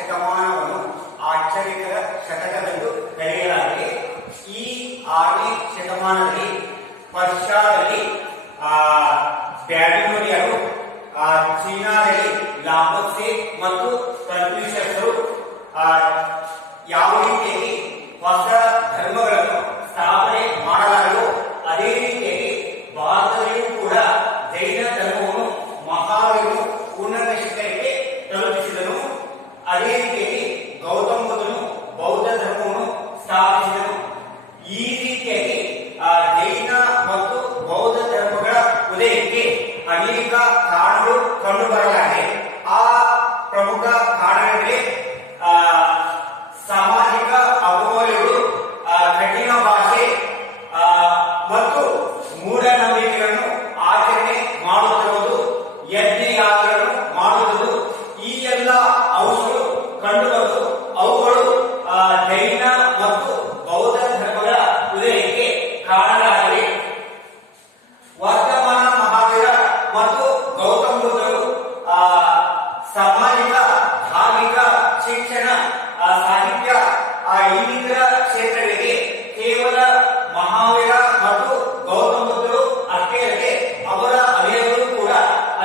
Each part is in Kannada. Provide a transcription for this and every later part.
ಶತಮಾನವನ್ನು ಆಶ್ಚರ್ಯಕರ ಶತಕವೆಂದು ಕರೆಯಲಾಗಿದೆ. ಈ 6ನೇ ಶತಮಾನದಲ್ಲಿ ಪರ್ಷಿಯಾದಲ್ಲಿ ಬ್ಯಾಬಿಲೋನಿಯರು, ಚೀನಾದಲ್ಲಿ ಲಾಪೋತ್ಸೆ ಮತ್ತು ಕನ್ಫ್ಯೂಷಿಯಸರು ಯಾವ ರೀತಿಯಾಗಿ ಹೊಸ ಧರ್ಮಗಳನ್ನು ಸ್ಥಾಪನೆ ಮಾಡಲಾಗಿದೆಯೋ ಅದೇ ರೀತಿಯಾಗಿ ಭಾರತದಲ್ಲಿಯೂ ಕೂಡ ಜೈನ ಧರ್ಮವನ್ನು ಮಹಾವೀರನು ಉನ್ನತ ಶಿಖರಕ್ಕೆ ತಲುಪಿಸಿದನು. ಅದೇ ರೀತಿಯಾಗಿ ಗೌತಮ ಬುದ್ಧನು ಬೌದ್ಧ ಧರ್ಮವನ್ನು ಸ್ಥಾಪಿಸಿದನು. ಈ ರೀತಿಯಾಗಿ ಜೈನ ಮತ್ತು ಬೌದ್ಧ ಧರ್ಮಗಳ ಉದಯಕ್ಕೆ ಅನೇಕ ಕಾರಣಗಳು ಕಂಡು ಬರಲಾಗಿದೆ. ಆ ಪ್ರಮುಖ ಕಾರಣಗಳೇ ಸಾಮಾಜಿಕ ಅವಮೌಲ್ಯಗಳು, ಕಠಿಣ ಭಾಷೆ ಮತ್ತು ಮೂಢನಂಬಿಕೆಗಳನ್ನು ಆಚರಣೆ ಮಾಡುತ್ತಿರುವುದು, ಯಜ್ಞಯಾಗಗಳನ್ನು ಮಾಡುವುದು, ಈ ಎಲ್ಲ ಅಂಶಗಳು ಕಂಡುಬರುವುದು ಅವುಗಳು ಜೈನ ಮತ್ತು ಬೌದ್ಧ ಧರ್ಮಗಳ ಉದಯಕ್ಕೆ ಕಾರಣಗಳಾಗಿವೆ. ವರ್ತಮಾನ ಮಹಾವೀರ ಮತ್ತು ಗೌತಮ ಬುದ್ಧರು ಸಾಮಾಜಿಕ, ಧಾರ್ಮಿಕ, ಶಿಕ್ಷಣ, ಸಾಹಿತ್ಯ ಇನ್ನಿತರ ಕ್ಷೇತ್ರಗಳಿಗೆ ಕೇವಲ ಮಹಾವೀರ ಮತ್ತು ಗೌತಮ ಬುದ್ಧರು ಅಷ್ಟೇ ಅಲ್ಲದೆ ಅವರ ಅನುಯಾಯಿಗಳು ಕೂಡ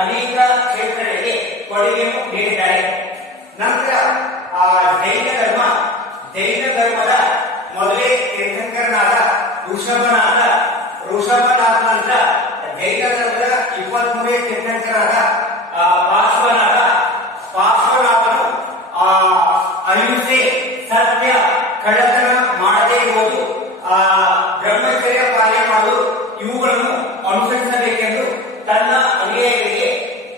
ಅನೇಕ ಕ್ಷೇತ್ರಗಳಿಗೆ ಕೊಡುಗೆಯನ್ನು ನೀಡಿದ್ದಾರೆ. ನಂತರ ಜೈನ ಧರ್ಮದ ಮೊದಲೇ ತೀರ್ಥಂಕರನಾದ ಋಷಭನಾಥ ನಂತರ ಜೈನ ಧರ್ಮದ 23ನೇ ತೀರ್ಥಂಕರಾದ ಪಾರ್ಶ್ವನಾಥನು ಅಹಿಂಸೆ, ಸತ್ಯ, ಕಳ್ಳತನ ಮಾಡದೇ ಇರುವುದು, ಬ್ರಹ್ಮಚರ್ಯ ಪಾಲನೆ ಮಾಡುವುದು ಇವುಗಳನ್ನು ಅನುಸರಿಸಬೇಕೆಂದು ತನ್ನ ಅನುಯಾಯಿಗಳಿಗೆ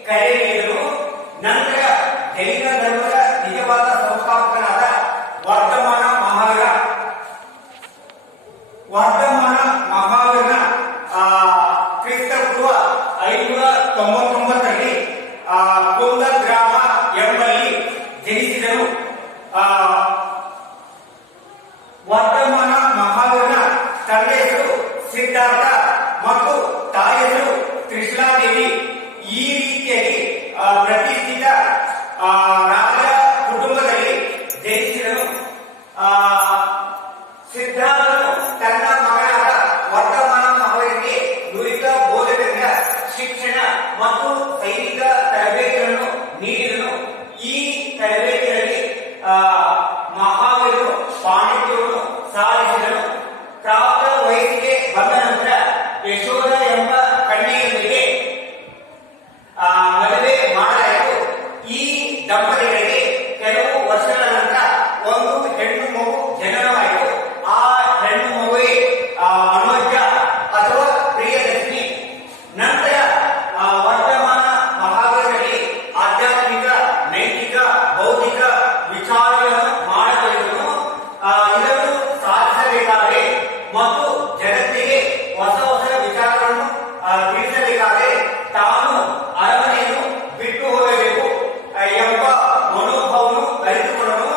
ಕರೆ ನೀಡಿದರು. ನಂತರ ಜೈನ ಧರ್ಮದ ನಿಜವಾದ ಸಂಸ್ಥಾಪಕನಾದ ವರ್ತಮಾನ ಮಹಾವೀರನ ಕ್ರಿಸ್ತಪೂರ್ವ 599ರಲ್ಲಿ ಕುಂದಗ್ರಾಮ ಎಂಬಲ್ಲಿ ಜನಿಸಿದನು. ವರ್ತಮಾನ ಮಹಾವೀರನ ತಂದೆ ಹೆಸರು ಸಿದ್ಧಾರ್ಥ ಮತ್ತು ತಾಯಿ ಹೆಸರು ತ್ರಿಶಲಾದೇವಿ. ಈ ರೀತಿಯಾಗಿ ಪ್ರತಿಷ್ಠಿತ ರಾಜ ಕುಟುಂಬದಲ್ಲಿ ಜನಿಸಿದನು. ಸಿದ್ಧಾರ್ಥನು ತನ್ನ ಮಗನಾದ ವರ್ತಮಾನ ಮಹಾವೀರನಿಗೆ ನುರಿತ ಬೋಧಕರಿಂದ ಶಿಕ್ಷಣ ಮತ್ತು ಸೈನಿಕ ತರಬೇತಿಗಳನ್ನು ನೀಡಿದನು. ಈ ತರಬೇತಿಯಲ್ಲಿ ಮಹಾವೀರನು ಪಾಂಡಿತ್ಯವನ್ನು ಸಾಧಿಸಿದನು. ಪ್ರಾಪ್ತ ವಯಸ್ಸಿಗೆ ಬಂದ ನಂತರ ಯಶೋಧ ಎಂಬ ಕನ್ಯೆಯೊಂದಿಗೆ ಮದುವೆ ಮಾಡಲಾಯಿತು. ಈ ದಂಪತಿಗಳಿಗೆ ಕೆಲವು ವರ್ಷಗಳ ನಂತರ ಒಂದು ಹೆಣ್ಣು ಮಗು ಜನನವಾಯಿತು. ಆ ಹೆಣ್ಣು ಮಗುವೆ ಅನುಜ ಅಥವಾ ಪ್ರಿಯದರ್ಶಿನಿ. ನಂತರ ವರ್ತಮಾನ ಮಹಾವೀರರಲ್ಲಿ ಆಧ್ಯಾತ್ಮಿಕ, ನೈತಿಕ, ಬೌದ್ಧಿಕ ವಿಚಾರಗಳನ್ನು ಮಾಡತೊಡಗಿದನು. ಇದನ್ನು ಸಾಧಿಸಬೇಕಾದರೆ ಮತ್ತು ಜಗತ್ತಿಗೆ ಹೊಸ ಹೊಸ ವಿಚಾರಗಳನ್ನು ತಿಳಿಸಬೇಕಾದರೆ ತಾನು ಅರಮನೆಯನ್ನು ಬಿಟ್ಟು ಹೋಗಬೇಕು ಎಂಬ ಮನೋಭಾವವನ್ನು ಅರಿತುಕೊಂಡನು.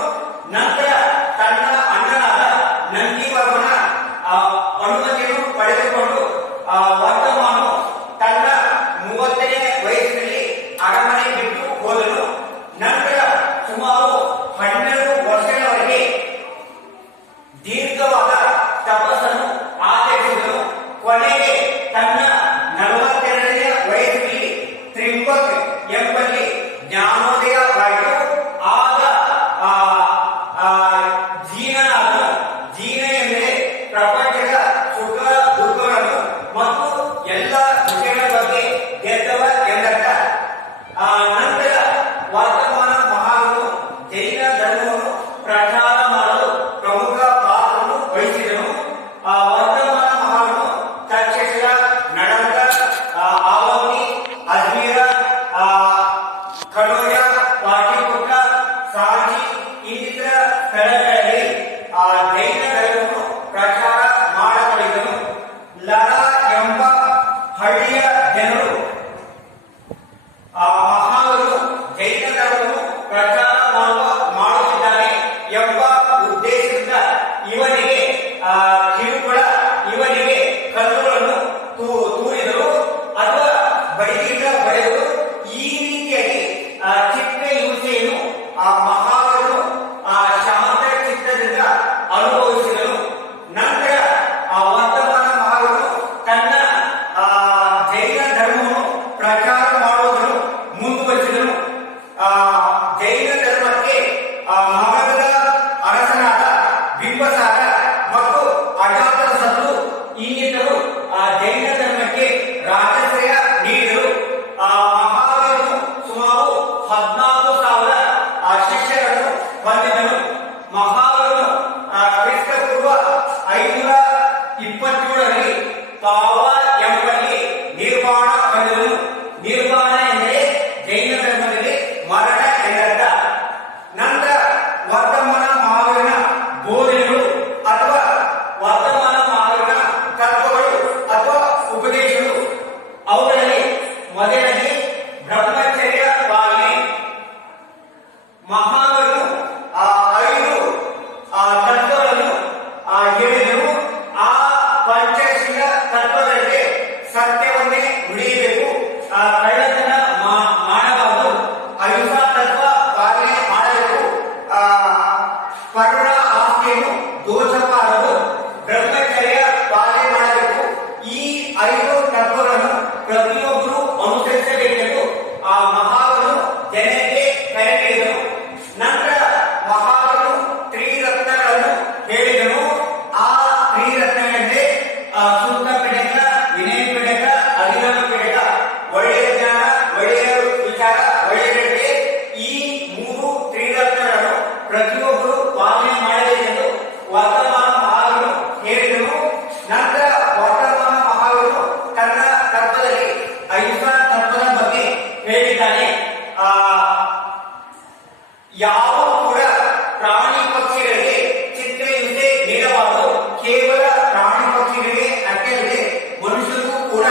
ನಂತರ ತನ್ನ ಅಣ್ಣನಾದ ನಂದಿವರ್ಮನ ಅನುಮತಿಯನ್ನು ಪಡೆದುಕೊಂಡು ವರ್ತಮಾನನು ತನ್ನ 30ನೇ ವಯಸ್ಸಿನಲ್ಲಿ ಅರಮನೆ ಬಿಟ್ಟು ಹೋದನು. ನಂತರ ಸುಮಾರು 12 ವರ್ಷಗಳವರೆಗೆ ದೀರ್ಘವಾದ ತಪಸ್ಸನ್ನು ಆಚರಿಸಿದನು. ಕೊನೆಗೆ ತನ್ನ 42ನೇ ವಯಸ್ಸಿನಲ್ಲಿ ತ್ರಿಂಬಕ್ ಎಂಬಲ್ಲಿ ಜ್ಞಾನೋದಯವಾಯಿತು. ಆಗ ಜೀನನಾದನು. ಜೀನ ಎಂದರೆ ಪ್ರಪಂಚದ ಸುಖ ದುಃಖಗಳನ್ನು ಮತ್ತು ಎಲ್ಲ ವಿಷಯಗಳ ಬಗ್ಗೆ ಗೆದ್ದವ ಎಂದರ್ಥ. ನಂತರ ವರ್ತಮಾನ ಮಹಾವೀರನು ಜೈನ ಧರ್ಮವನ್ನು ಪ್ರಚಾರ ಮಾಡಲು ಪ್ರಮುಖ ಪಾತ್ರವನ್ನು ವಹಿಸಿದನು. ವರ್ತಮಾನ ಮಹಾವೀರನು ತಕ್ಷಶಿಲ, ನಳಂದ, ಆಲೌಲಿ, ಅಜ್ಮೀರ, ಕನೋಜ, ಪಾಟಲಿಪುತ್ರ, ಸಾಂಚಿ ಇನ್ನಿತರ ಸ್ಥಳಗಳಲ್ಲಿ ಜೈನ ಧರ್ಮವನ್ನು ಪ್ರಚಾರ ಮಾಡತೊಡಗಿದನು. ಲಡ ಎಂಬ ಹಳ್ಳಿಯ ಜನರು ಮಹಾವೀರನು ಜೈನ ಧರ್ಮವನ್ನು ಪ್ರಚಾರ ಮಾಡುತ್ತಿದ್ದಾನೆ ಎಂಬ ಉದ್ದೇಶದಿಂದ ಇವನಿಗೆ ಕಿರುಕುಳ, ಇವನಿಗೆ ಕಲ್ಲುಗಳನ್ನು ತೂರಿದರು ಅಥವಾ ಬಡಿಯಿಂದ ಬಡಿದರು. ಈ ರೀತಿಯಾಗಿ ಚಿಕ್ಕ ಹಿಂಸೆಯನ್ನು ಮಹಾವೀರನು ಮಗಧದ ಅರಸನಾದ ಬಿಂಬಸಾರ ಮತ್ತು ಅಜಾತಶತ್ರು ಇನ್ನಿತರು ಜೈನ ಧರ್ಮಕ್ಕೆ ರಾಜಾಶ್ರಯ ನೀಡಿದರು. ಮಹಾವೀರನು ಸುಮಾರು 14,000 ಶಿಷ್ಯರನ್ನು ಹೊಂದಿದನು. ಮಹಾವೀರನು ಕ್ರಿಸ್ತಪೂರ್ವ 527ರಲ್ಲಿ ತಾವ ಎಂಬಲ್ಲಿ ನಿರ್ವಾಣ ಹೊಂದಿದನು. ನಿರ್ವಾಣ ಎಂದರೆ ಜೈನ ಧರ್ಮದಲ್ಲಿ ಮರಣ ಎಂದರ್ಥ. ನಂತರ ವರ್ತಮಾನ ಮಹಾವೀರನ ಬೋಧನೆಗಳು ಅಥವಾ ವರ್ತಮಾನ ಮಹಾವೀರನ ತತ್ವಗಳು ಅಥವಾ ಉಪದೇಶಗಳು, ಅವುಗಳಲ್ಲಿ ಮೊದಲನೇ ಬ್ರಹ್ಮಚರ್ಯ ಪಾಲನೆ. ಮಹಾವೀರನು 5 ತತ್ವಗಳನ್ನು ಹೇಳಿದರು. ಆ ಪಂಚಶೀಲ ತತ್ವಗಳಿಗೆ ಸತ್ಯವನ್ನೇ ನುಡಿಯಬೇಕು, ಕಳ್ಳತನ ಮಾಡಬಾರದು, ಅಹಿಂಸಾ ತತ್ವ ಪಾಲನೆ ಮಾಡಬೇಕು, ಪರರ ಆಸ್ತಿಯನ್ನು ದೋಷಬಾರದು, ಬ್ರಹ್ಮಚರ್ಯ ಪಾಲನೆ ಮಾಡಬೇಕು. ಈ 5 ತತ್ವಗಳನ್ನು ಪ್ರತಿಯೊಬ್ಬರು ಅನುಸರಿಸಬೇಕೆಂದು ಮಹಾವೀರನು ಜನರಿಗೆ ಕರೆ ನೀಡಿದನು. ನಂತರ ಮಹಾವೀರನು ತ್ರಿರತ್ನಗಳನ್ನು ಹೇಳಿದನು. ಆ ತ್ರಿರತ್ನಗಳೆಂದರೆ ಶುದ್ಧ ಪಿಡಕ, ವಿನಯ ಪಿಡಕ, ಅಧಿಗಮ ಪಿಡಕ, ಒಳ್ಳೆಯ ಜ್ಞಾನ, ಒಳ್ಳೆಯ ವಿಚಾರ, ಒಳ್ಳೆಯ ನಡತೆ. ಈ 3 ತ್ರಿರತ್ನಗಳನ್ನು ಪ್ರತಿಯೊಬ್ಬರು ಪಾಲನೆ ಮಾಡಬೇಕೆಂದು ವರ್ತಮಾನ ಮಹಾವೀರನು ಹೇಳಿದನು. ನಂತರ ವರ್ತಮಾನ ಮಹಾವೀರನು ತನ್ನ ತತ್ವದಲ್ಲಿ ಅಹಿಂಸಾ ತತ್ವದ ಬಗ್ಗೆ ಹೇಳಿದ್ದಾನೆ. ಯಾವ ಕೂಡ ಪ್ರಾಣಿ ಪಕ್ಷಿಗಳಿಗೆ ಚಿತ್ರಹಿಂಸೆ ನೀಡಬಾರದು. ಕೇವಲ ಪ್ರಾಣಿ ಪಕ್ಷಿಗಳಿಗೆ ಅಷ್ಟೇ ಮನುಷ್ಯರಿಗೂ ಕೂಡ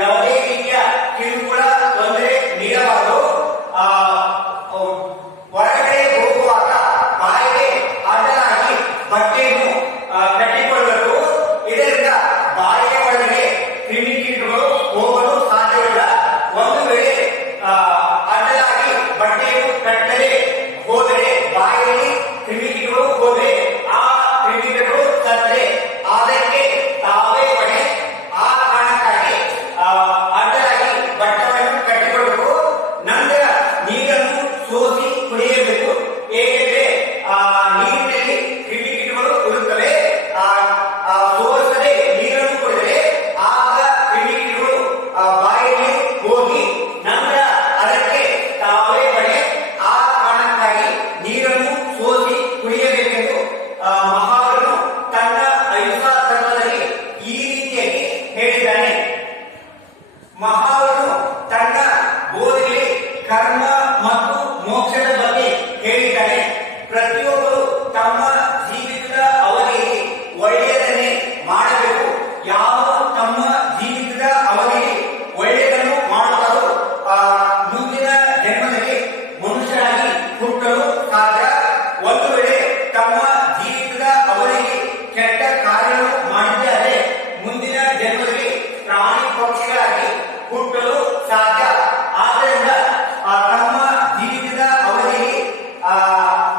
ಯಾವುದೇ ರೀತಿಯ ಕಿರುಕುಳ, ತೊಂದರೆ ನೀಡಬಾರದು. ಹೊರಗಡೆ ಹೋಗುವಾಗ ಬಾಯಿಗೆ ಅಡ್ಡಲಾಗಿ ಬಟ್ಟೆಯನ್ನು ಕಟ್ಟಿಕೊಳ್ಳಬೇಕು. ಇದರಿಂದ ಬಾಯಿಯ ಒಳಗೆ ಕ್ರಿಮಿಕೀಟಗಳು ಹೋಗಲು ಸಾಧ್ಯವಿಲ್ಲ. ಒಂದು ವೇಳೆ ಅಡ್ಡಲಾಗಿ ಬಟ್ಟೆಯನ್ನು ಕಟ್ಟದೆ ಹೋದರೆ, ಬಾಯಿಯಲ್ಲಿ ಕ್ರಿಮಿಕೀಟಗಳು ಹೋದರೆ, ಆ ಕ್ರಿಮಿಕೀಟಗಳು ಸತ್ತರೆ ಅದಕ್ಕೆ ತಾವೇ ಹೊಣೆ. ಆ ಕಾರಣಕ್ಕಾಗಿ ಅಡ್ಡಲಾಗಿ ಬಟ್ಟೆಗಳನ್ನು ಕಟ್ಟಿಕೊಳ್ಳಬೇಕು. ನಂತರ ನೀರನ್ನು ಸೋಸಿ ಕುಡಿಯಬೇಕು. ಏಕೆಂದರೆ ನೀರಿನಲ್ಲಿ ಕ್ರಿಮಿಕೀಟಗಳು ಇರುತ್ತವೆ. ಸೋಸದೆ ನೀರನ್ನು ಕುಡಿದರೆ ಆಗ ಕ್ರಿಮಿಕೀಟಗಳು ಬಾಯಿಯಲ್ಲಿ ಹೋಗಿ ನಂತರ ಅದಕ್ಕೆ ತಾವೇ ಹೊಣೆ. ಆ ಕಾರಣಕ್ಕಾಗಿ ನೀರನ್ನು ಸೋಸಿ ಕುಡಿಯಬೇಕೆಂದು ಮಹಾವೀರನು ತನ್ನ ಅಹಿಂಸಾ ತತ್ವದಲ್ಲಿ ಈ ರೀತಿಯಾಗಿ ಹೇಳಿದ್ದಾನೆ. ಮಹಾವೀರನು ತನ್ನ ಬೋಧನೆಯಲ್ಲಿ ಕರ್ಮ ಮತ್ತು ಮೋಕ್ಷದ ಬಗ್ಗೆ ಹೇಳಿದ್ದಾನೆ. ಪ್ರತಿಯೊಬ್ಬರು ತಮ್ಮ ಜೀವಿತದ ಅವಧಿಯಲ್ಲಿ ಒಳ್ಳೆಯದನ್ನೇ ಮಾಡಬೇಕು. ಯಾರು ತಮ್ಮ ಜೀವಿತದ ಅವಧಿಯಲ್ಲಿ ಒಳ್ಳೆಯದನ್ನು ಮಾಡುತ್ತಾರೋ ಮುಂದಿನ ಜನ್ಮದಲ್ಲಿ ಮನುಷ್ಯರಾಗಿ ಹುಟ್ಟಲು ಸಾಧ್ಯ. ಒಂದು ವೇಳೆ ತಮ್ಮ ಜೀವಿತದ ಅವಧಿಯಲ್ಲಿ ಕೆಟ್ಟ ಕಾರ್ಯವನ್ನು ಮಾಡಿದ್ದಾರೆ, ಮುಂದಿನ ಜನ್ಮದಲ್ಲಿ ಪ್ರಾಣಿ ಪಕ್ಷಿಗಳಾಗಿ ಹುಟ್ಟಲು ಸಾಧ್ಯ. ಆದ್ದರಿಂದ ತಮ್ಮ ಜೀವಿತದ ಅವಧಿಯಲ್ಲಿ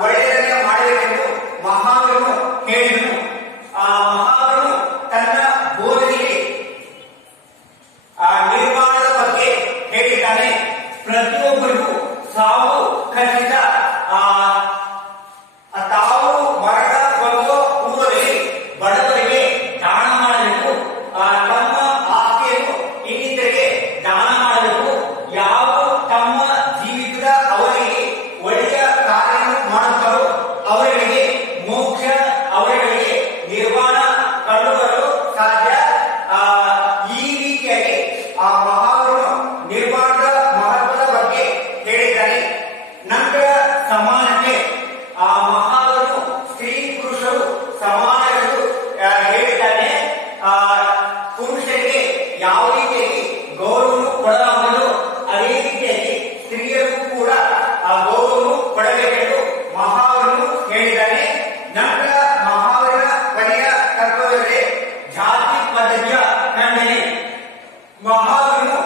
ಒಳ್ಳೆಯದನ್ನೇ ಮಾಡಬೇಕೆಂದು ಮಹಾವೀರನು ಹೇಳಿದನು. ಮಹಾವೀರನು ತನ್ನ ಬೋಧನೆಯಲ್ಲಿ ನಿರ್ಮಾಣದ ಬಗ್ಗೆ ಹೇಳಿದ್ದಾನೆ. ಪ್ರತಿಯೊಬ್ಬರಿಗೂ ಸಾವು ಖಚಿತ. ತಾವು ಮರಣ ಹೊಂದುವ ಪೂರ್ವದಲ್ಲಿ ಬಡವರಿಗೆ ದಾನ ಮಾಡಬೇಕು. ತಮ್ಮ ಆಸ್ತಿಯನ್ನು ಇನ್ನಿತರಿಗೆ ದಾನ ಮಾಡಬೇಕು. ಯಾವ ತಮ್ಮ ಜೀವಿತದ ಅವಧಿಯಲ್ಲಿ ಒಳ್ಳೆಯ ಕಾರ್ಯವನ್ನು ಮಾಡುತ್ತಾರೋ ಅವರಿಗೆ ಮೋಕ್ಷ, ಅವರಿಗೆ ನಿರ್ವಾಣ ಕಂಡುಬರಲು ಸಾಧ್ಯ. ಈ ರೀತಿಯಾಗಿ ಮಹಾವೀರನು ನಿರ್ವಾಣದ ಮಹತ್ವದ ಬಗ್ಗೆ ಹೇಳಿದ್ದಾನೆ. ನಂತರ ಸಮಾನತೆ. ಮಹಾವೀರನು ಸ್ತ್ರೀ ಪುರುಷರು ಸಮಾನಗಳು ಹೇಳಿದ್ದಾನೆ. ಪುರುಷರಿಗೆ ಯಾವ ರೀತಿಯಾಗಿ ಗೌರವ ಕೊಡಲಾಗುವುದು ಅದೇ ರೀತಿಯಾಗಿ ಸ್ತ್ರೀಯರಿಗೂ ಕೂಡ ಗೌರವ ಕೊಡಬೇಕೆಂದು ಮಹಾವೀರನು ಹೇಳಿದ್ದಾನೆ. ನಂತರ ಮಹಾವೀರನ ಕೊನೆಯ ತತ್ವವೆಂದರೆ ಜಾತಿ ಪದ್ಧತಿಯ ಖಂಡನೆ. ಮಹಾವೀರನು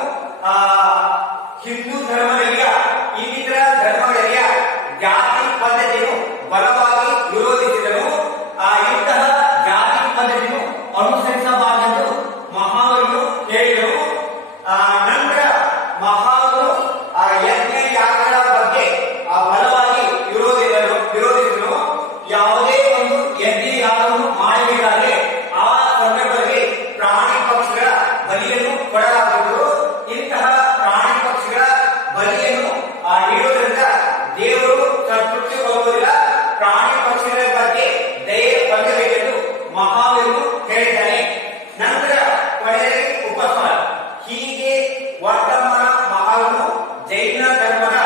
ಹಿಂದೂ ಧರ್ಮದಲ್ಲಿಯ ಇನ್ನಿತರ ಧರ್ಮಗಳಲ್ಲಿಯ ಜಾತಿ ಪದ್ಧತಿಯನ್ನು ಬಲವಾಗಿ ವಿರೋಧಿಸಿದನು. ಇಂತಹ ಜಾತಿ ಪದ್ಧತಿಯನ್ನು ಅನುಸರಿಸಬಾರದೆಂದು ಮಹಾವೀರನು ಹೇಳಿದರು. ನಂತರ ಮಹಾವೀರನು ಯಜ್ಞ ಯಾಗಗಳ ಬಗ್ಗೆ ಬಲವಾಗಿ ವಿರೋಧಿಸಿದರು. ಯಾವುದೇ ಒಂದು ಯಜ್ಞ ಯಾಗವನ್ನು ಮಾಡಬೇಕಾದ್ರೆ ಆ ಸಂದರ್ಭದಲ್ಲಿ ಪ್ರಾಣಿ ಪಕ್ಷಿಗಳ ಬಲಿಯನ್ನು ಕೊಡಲಾಗುವುದು. ಇಂತಹ ಪ್ರಾಣಿ ಪಕ್ಷಿಗಳ ಬಲಿಯನ್ನು ನೀಡುವುದರಿಂದ ದೇವರು ಸಂತೃಪ್ತಿಗೊಳ್ಳುವುದಿಲ್ಲ. ಪ್ರಾಣಿ ಪಕ್ಷಿಗಳ ಬಗ್ಗೆ ದಯೆ ಹೊಂದಬೇಕೆಂದು ಮಹಾವೀರನು ಹೇಳಿದ್ದಾನೆ. ನಂತರ ಕೊನೆಯಲ್ಲಿ ಉಪಸಂಹಾರ. ಹೀಗೆ ವರ್ತಮಾನ ಮಹಾವೀರನು ಜೈನ ಧರ್ಮದ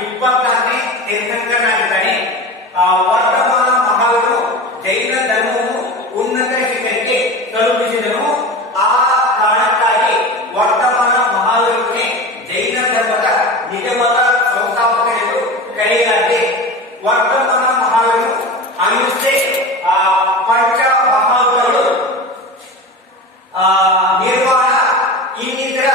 24ನೇ ತೀರ್ಥಂಕರನಾಗಿದ್ದಾನೆ. ವರ್ತಮಾನ ಮಹಾವೀರನು ಜೈನ ಧರ್ಮವನ್ನು ಉನ್ನತ ಶಿಖರಕ್ಕೆ ತಲುಪಿಸಿದನು. ಆ ಕಾರಣಕ್ಕಾಗಿ ವರ್ತಮಾನ ಮಹಾವೀರನೇ ಜೈನ ಧರ್ಮದ ನಿಜವಾದ ಸಂಸ್ಥಾಪಕರೆಂದು ಕರೆಯಲಾಗಿದೆ. ವರ್ತಮಾನ ಮಹಾವೀರನು ಅಹಿಂಸೆ, ಪಂಚ ಮಹಾಭೂತಗಳು, ನಿರ್ವಾಣ ಇನ್ನಿತರ